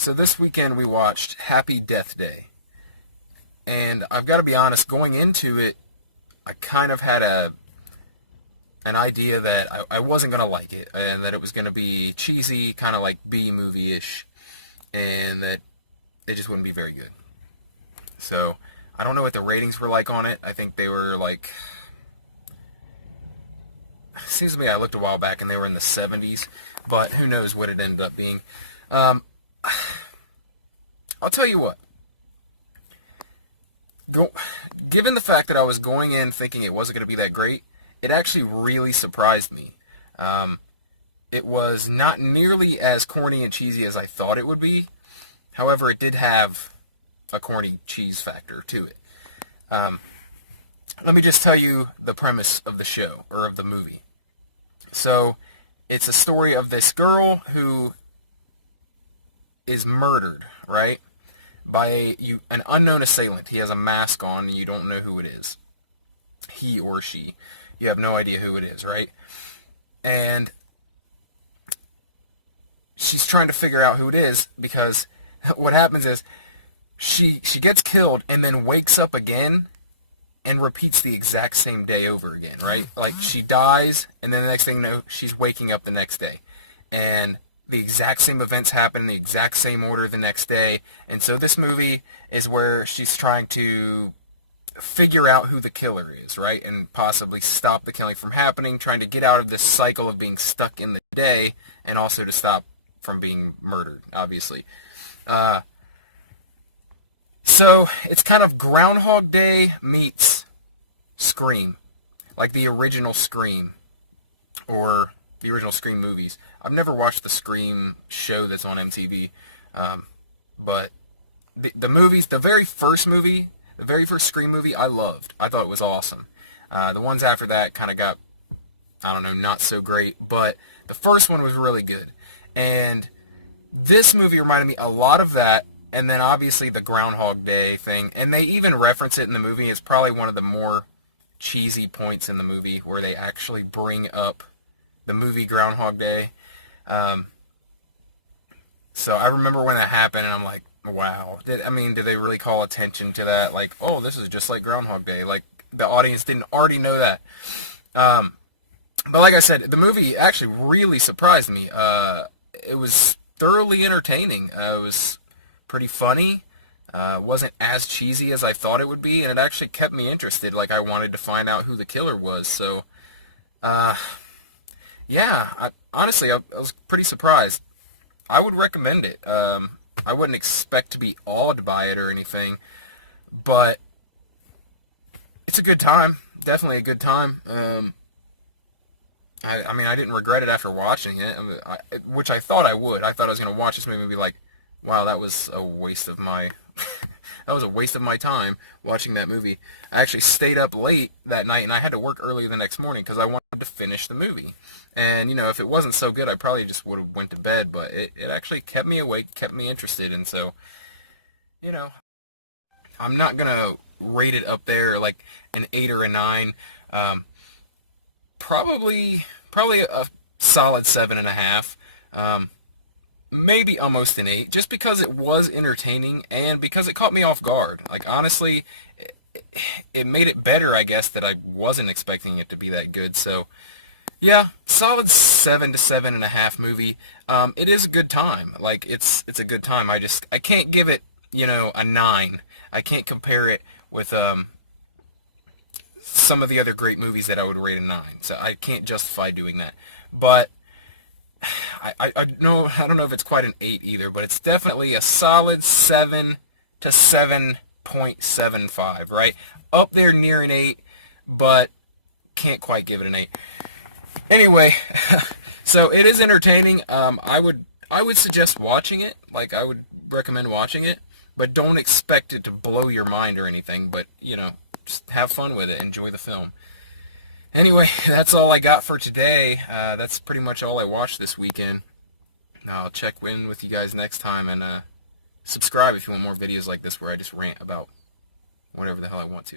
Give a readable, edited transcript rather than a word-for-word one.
So this weekend we watched Happy Death Day. And I've got to be honest, going into it, I kind of had an idea that I wasn't going to like it, and that it was going to be cheesy, kind of like B-movie-ish, and that it just wouldn't be very good. So, I don't know what the ratings were like on it. I think they were like, seems to me I looked a while back and they were in the 70s, but who knows what it ended up being. Um, I'll tell you what. Given the fact that I was going in thinking it wasn't going to be that great, it actually really surprised me. It was not nearly as corny and cheesy as I thought it would be. However, it did have a corny cheese factor to it. Let me just tell you the premise of the show, or of the movie. So, it's a story of this girl who is murdered, right? By an unknown assailant. He has a mask on and you don't know who it is. He or she. You have no idea who it is, right? And she's trying to figure out who it is because what happens is she gets killed and then wakes up again and repeats the exact same day over again, right? Like she dies and then the next thing you know, she's waking up the next day. And the exact same events happen in the exact same order the next day. And so this movie is where she's trying to figure out who the killer is, right? And possibly stop the killing from happening, trying to get out of this cycle of being stuck in the day, and also to stop from being murdered, obviously. So it's kind of Groundhog Day meets Scream, like the original Scream, or the original Scream movies. I've never watched the Scream show that's on MTV, but the movies, the very first Scream movie, I loved. I thought it was awesome. The ones after that kind of got, I don't know, not so great, but the first one was really good. And this movie reminded me a lot of that, and then obviously the Groundhog Day thing, and they even reference it in the movie. It's probably one of the more cheesy points in the movie where they actually bring up the movie Groundhog Day. So I remember when that happened, and I'm like, wow. Did they really call attention to that? Like, oh, this is just like Groundhog Day. Like, the audience didn't already know that. But like I said, the movie actually really surprised me. It was thoroughly entertaining. It was pretty funny. It wasn't as cheesy as I thought it would be, and it actually kept me interested. Like, I wanted to find out who the killer was. So, yeah, honestly, I was pretty surprised. I would recommend it. I wouldn't expect to be awed by it or anything, but it's a good time. Definitely a good time. I didn't regret it after watching it, which I thought I would. I thought I was going to watch this movie and be like, wow, that was a waste of my that was a waste of my time watching that movie. I actually stayed up late that night, and I had to work early the next morning because I wanted to finish the movie. And, if it wasn't so good, I probably just would have went to bed, but it actually kept me awake, kept me interested, and so, you know, I'm not going to rate it up there like an 8 or a 9. Probably a solid 7.5. Maybe almost an 8, just because it was entertaining and because it caught me off guard. Like, honestly, it made it better, I guess, that I wasn't expecting it to be that good. So, yeah, solid 7 to 7.5 movie. It is a good time. Like, it's a good time. I can't give it, a 9. I can't compare it with some of the other great movies that I would rate a 9. So I can't justify doing that. But I don't know if it's quite an 8 either, but it's definitely a solid 7 to 7.75, right? Up there near an 8, but can't quite give it an 8. Anyway, so it is entertaining. I would suggest watching it. Like, I would recommend watching it, but don't expect it to blow your mind or anything, but, just have fun with it. Enjoy the film. Anyway, that's all I got for today. That's pretty much all I watched this weekend. I'll check in with you guys next time, and subscribe if you want more videos like this where I just rant about whatever the hell I want to.